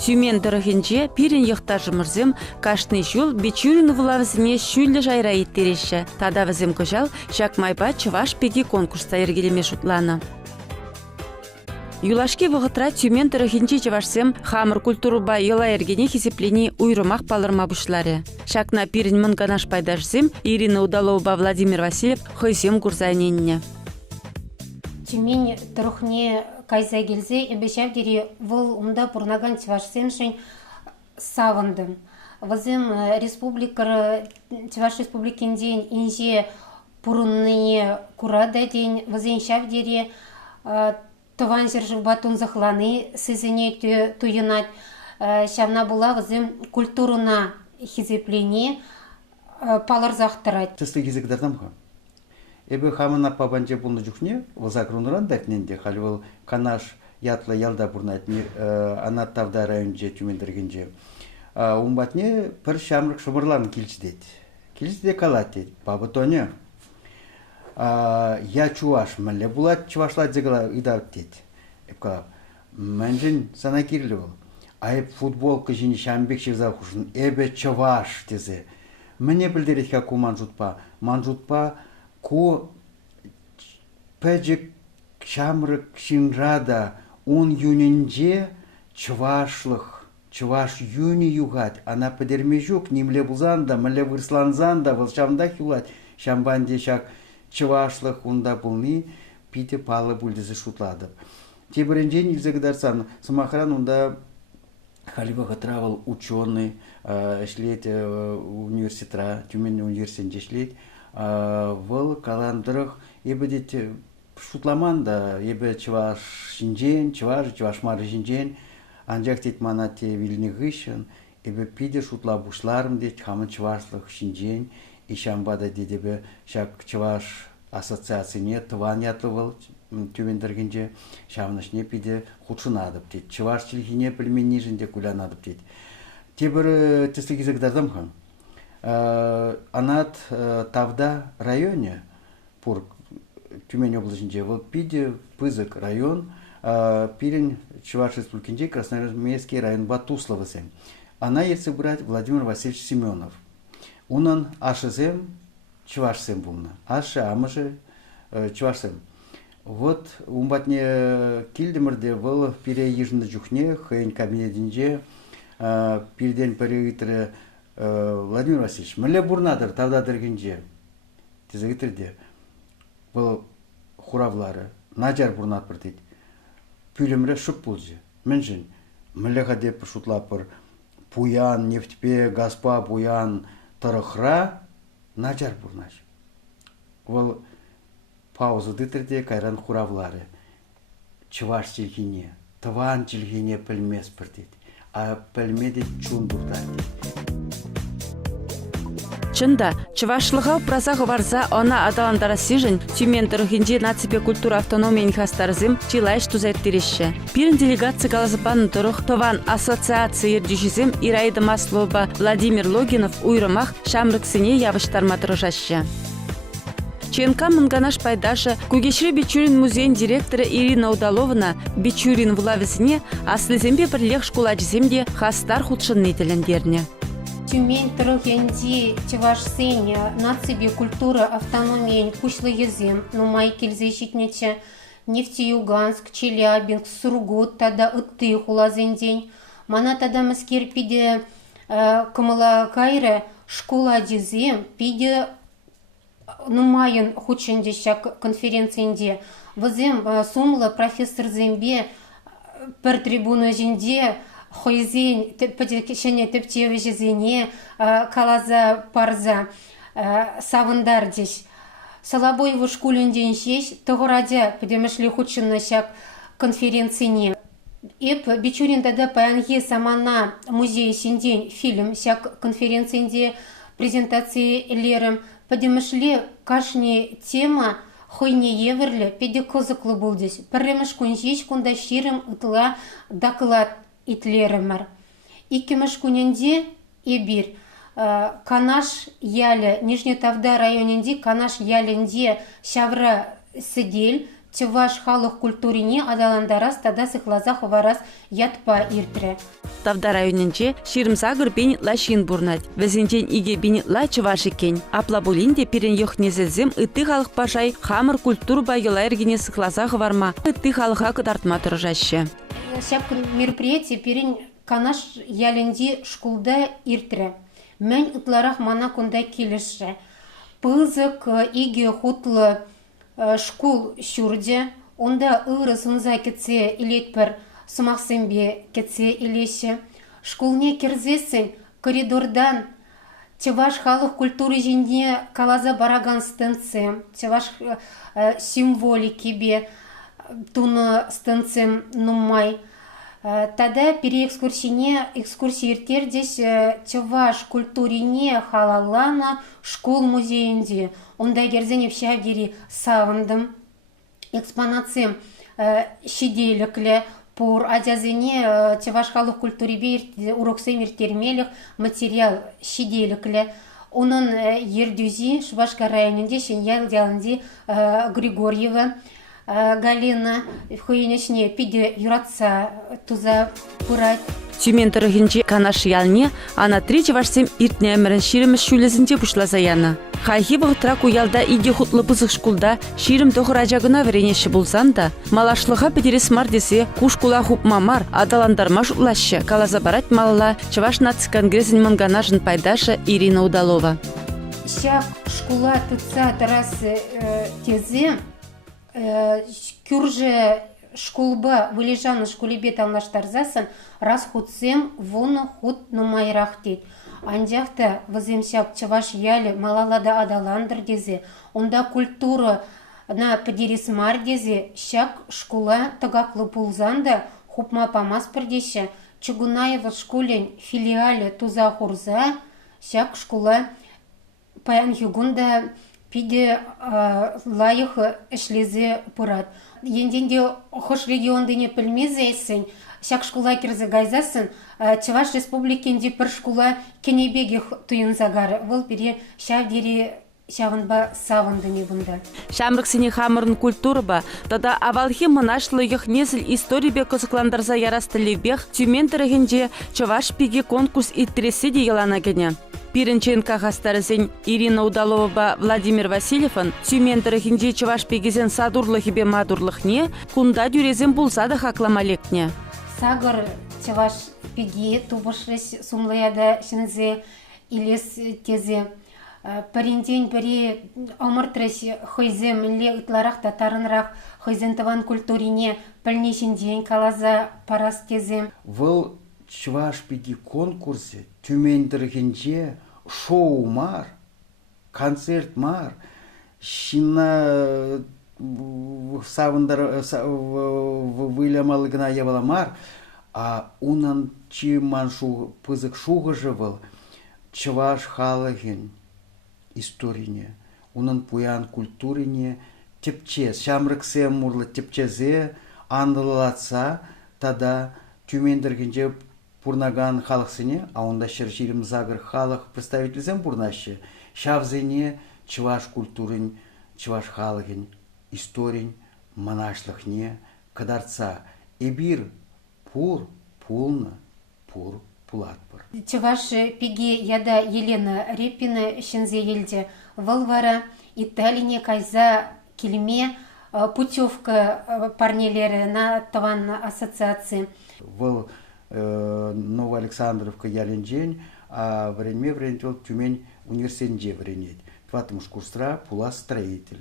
Тюмен дырыхинче пирин йыхтажымырзым кашны жул Бичурин вулавызыне шүллі жайра еттереші. Тада візім көжал Шакмайба чываш пеги конкурста ергелеме шутланы. Юлашки вғытра Тюмен дырыхинче чывашсым хамыр культуруба йыла ергене хисеплени уйрымақ палырма бушлары. Шакна пирин мынганаш пайдашзым Ирина Удалова Владимир Васильев хойсем курзайненне. Тюмень трухне кайза келзе, эбешав дере выл умда пурнаган чывашсемшень савындым. Вызым республикар Чываш республикин день инже пурунные курада день, вызын шав дере тован жыржыв батун захланы сызыне туюнат. Шавна була вызым культуруна хизеплени палар захтарать. Тесты язык ха. Эбе хамына пабанче булны жухне, возакрунран дакненде халвал канаш ятла ялда бурнатни анат тавда районже тюмендергенже. Умбатне пер шамрык шумырлан килчдет. Килчде калатет. Бабытоне. Я чуваш мәле булат чувашла дегала идавтет. Эпка мәнжин сана кирлевал. Айып футбол кыжини шамбек шевзавхушын. Эбе чуваш тезе. Мне білдерет хаку манжутпа. Манжутпа ко пәжік шамрык шинрада он юненже чувашлых, чуваш юни югат, ана падермежук, нимле бузанда, мле вырсланзанда, волшамда хюлат, шамбанде шак чувашлых унда полны, пите палы бульдезе шутладып. Тебірінжен илзегдарсан, самахран унда халива хатравал ученый, шлет университета, Тюмень университет шлет, выл каландрых ебедет шутламанда ебе чуваш шинжен, чуваш мары шинжен, анжак тет манате вильни гышын, ебе пиде шутла бушларым дет хамын чувашлых шинжен, и шамбада дедебе шак чуваш ассоциацияне тыван ятлывал тюмендергенже шамнышне пиде худшынадып дет. Чуваш чилхине пельмени жинде кулянадып дет. Тебір теслі кезегдардым хан. Анат Тавда районе, пур Тюмень областинче, вот пиде пызык район, пирен Чуваш республикинче Красноармейский район Батусловысем. Она если брать Владимир Васильевич Семенов. Унан ашызем Чувашсем бумна, ашы амыжы Чувашсем. Вот умбатне килдемірде был пире ежінді жүхне, хэйн кабинетинче, пирден париитры Владимир Васильевич, мле бурнадыр тавда дергенже. Тезегитрде был хуравлары, наджар бурнат бірдейд. Пүлемре шуп булжы. Менжін, мле гадеп шутлапыр пуян, нефтпе, газпа, пуян, тарыхра, наджар бурнаш. Ол паузу дытрде кайран хуравлары. Чуваш чилхине, тыван чилхине пілмес бірдейд. А пілмеде чун бурдайды. Чында, чывашлыға празағы варза она адаландара сижен, Тюмен дырыхинже наципе культура автономиян хастарзым чилайш тузайттереші. Пирин делегация галазыбан дырых тован ассоциация ердюшізім Ираида Маслова Владимир Логинов уйрымах шамрыксыне явыштарма дырыжашы. ЧНК мынганаш пайдашы Кугешри Бичурин музейн директоры Ирина Удаловна Бичурин вулавызыне аслызембе бірлех школаджыземде хастар худшынны тіліндеріне. Тюмень трохенди чывашсен нацибе культура автономиен кушлы езем, но май кельзе щитнече Нефтеюганск, Челябинск, Сургут, тада ытты хулазен день. Мана тада маскер пиде кымыла кайры школа дезем, пиде нумайын хученде шак конференциенде. Вызем сумла профессор зембе пер трибуна жинде хойзен, шене тептеве жезене, калаза парза, савындардеш. Салабоеву шкулюнден шеш, тогорадя, подемешли худшын шак конференцийне. Эп Бичурин дада паянге самана музей синден фильм шак конференцийнде презентации лерым, подемешли кашни тема хойне еверле, педе козыклы булдеш. Пірремеш кунжеш кунда ширым ытла дакылат итлерімір. Иккемеш куненде ебір. Канаш ялі, Нижний Тавда районенде Канаш ялінде шавра сидель, чеваш халық культурине адаландарас тада сыхлаза ховарас ятпа иртре. Тавда районенче ширмсагыр бенитла шин бурнать. Везенчен иге бенитла чуваш екен. Апла булинде пирен йохнезезем ытты халық пашай хамыр культур байгыла эргене сыхлаза ховарма. Ытты халыха кыдартма тұржаще. Шап мероприятие перен канаш яленди шкулда иртре. Мен ытларах мана кунда келеші. Пызык иге хутлы шкул шурде. Онда ыры сунза кетсе илетпір сумақсембе кетсе илеші. Шкулне керзесін коридордан чеваш халық культуры жинде калаза бараган стенцем. Чеваш символики бе туны стенцем нумай. Тада пере экскурсии иртердес чеваш культурине халалана школ музейінде. Онда герзенев шавдери савындым. Экспонациям шиделіклі пор адязыне чеваш халық культурибе уроксем иртермелих материал шиделіклі. Onun ердюзи Шубашка районінде шеньял дялынде Григорьева Галина хуйнешне пиде юратса туза пырать. Тюмен тұрығынче канаш ялне, ана тречі вашсем иртне әмірін ширіміз шүлізінде бұшлаза яны. Хайхи бұғытра куялда иде хутлы бұзық шкулда ширім тұғыр ажагына веренеші болсан да, малашлыға бедерес мардесе кушкула хуп мамар адаландарма жұтлашы калаза барать малала Чуваш наци конгрессін манганажын пайдашы Ирина Удалова. Шак шкула тұтса тарас тезе күрже шкулба вылежаны шкулебе талнаштарзасын раз худсем вуны худ нумайрақ дейд. Андяқта ваземсяк чаваш ялі малалада адаландыр дезе. Онда культура на падересмар дезе шак шкула тагақлы пулзанда хупма памас бірдеші. Чугунаева шкулен филиале туза хурза шак шкула паян югунда пиде лайық ішлезе пырат. Енденде хош региондыне пілмезейсін, шак шкула керзе гайзасын, Чуваш республикенде пір шкула кенебегех туын загары. Выл пере шавдері шавынба савындыне бұнда. Шамрыксыне хамырын культура ба, тада авалхи мұнашлы несіл история бе кызықландарза ярастылебех Тюмен тұрығынде Чуваш пеге конкурс иттіресі де елана гене. Пиренчен кағастарызен Ирина Удалова ба Владимир Васильевын Тюмен тұрығынде Чуваш пегезен садурлығы бе мадурлықне, кунда дүрезен бұлсады хакламалекне. Сагыр Чуваш пеге тубышлес сумлаяда шынзе илес тезе. Паренден бірі омыртресі хойзем ле ұтларақ татарынрақ хойзен таван культурине пілнешін ден калаза парас тезе. Выл Чуваш пеге конкурсе Тюмендіргенже шоу мар, концерт мар, шина савындар вылямалыгына ебала мар, а унан чиман пызык шуғы жывыл Чуваш халыгын историне, унан пуян культурине тепчез, шамрыксем мурлы тепчезе андылатса, тада Тюмендіргенже пурнаган халықсыне, а онда шыржирім загыр халық представителзен пурнашы, шавзыне Чуваш культурын, Чуваш халығын, историн, манашлықне, кадарца, эбир, пур, пулны, пур, пулатпыр. Чуваш пеге яда Елена Репина шынзе елде вылвара Италине кайза келме путевка парнелері на таван ассоциации. Выл Новоалександровка яленжен, а время Тюмень университетінде вренет. Потому что курстра пула строитель.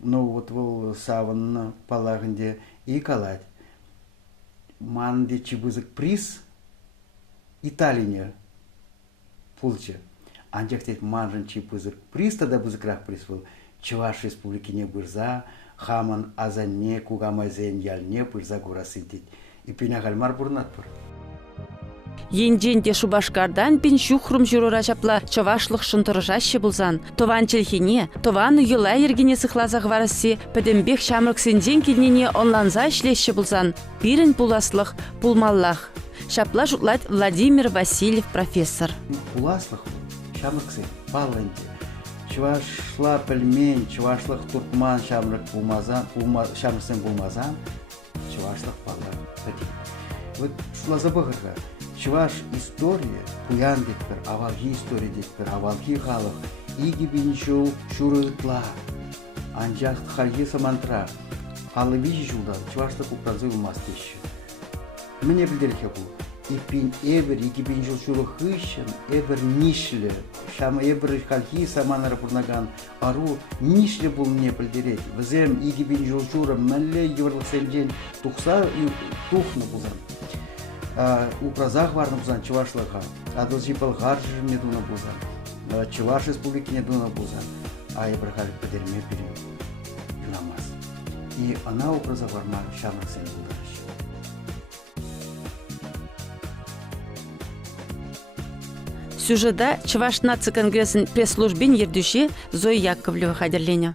Но вот выл саван палагынде и калать. Манде чебызык приз Италине пулче. Андяхтет манжын чебызык приз, тогда бызыкрах приз был. Чуваш республики не бырза, хаман азанне, кугамайзен ялне бырза гурасынтет. И пинагальмар бурнатпыр. Енженде Шубашкардан пен шухрум жүрора жапла Чавашлық шынтырыжашы бұлзан. Тован челхине, тован үйіла ергене сықлазақ варасы, пәдімбек шамрыксенден келнене онланза ішлеші бұлзан. Бірін пуласлық, пулмаллах. Шапла жұтлать Владимир Васильев профессор. Пуласлық, шамрыксы, баланде. чувашла пельмень, чувашлық туркман шамрық шамрысын булмазан, чувашлық балдар пәтей. Вот шулаза бұғырға, чуваш история, куян детпір, авалги история детпір, авалги халық, иги бинчу шурытла, анжақты халги самантра, алы бижи жулдан, чувашлық ұпразы ұлмастышы. Мне білдерке бұл. Ипин эбер, иги бинчу шулы хыщен, эбер нишлі, шама эбер халги саманара пурнаган, ару нишлі бұл мне білдерет. Візем иги бинчу шура мәлі еврлық сәмден тұқса тұхны бұлзан. Упразах варны бұлзан чувашлыға, адыл жипал ғаржы медуна бұлзан, Чуваш республикіне дуна бұлзан, а эбер халик бідерме берем юнамаз. И она упразах варма шамрық сән бұлдарыш. Сюжетда Чуваш наци конгрессын пресс-службин ердуши Зоя Яковлева хадерлене.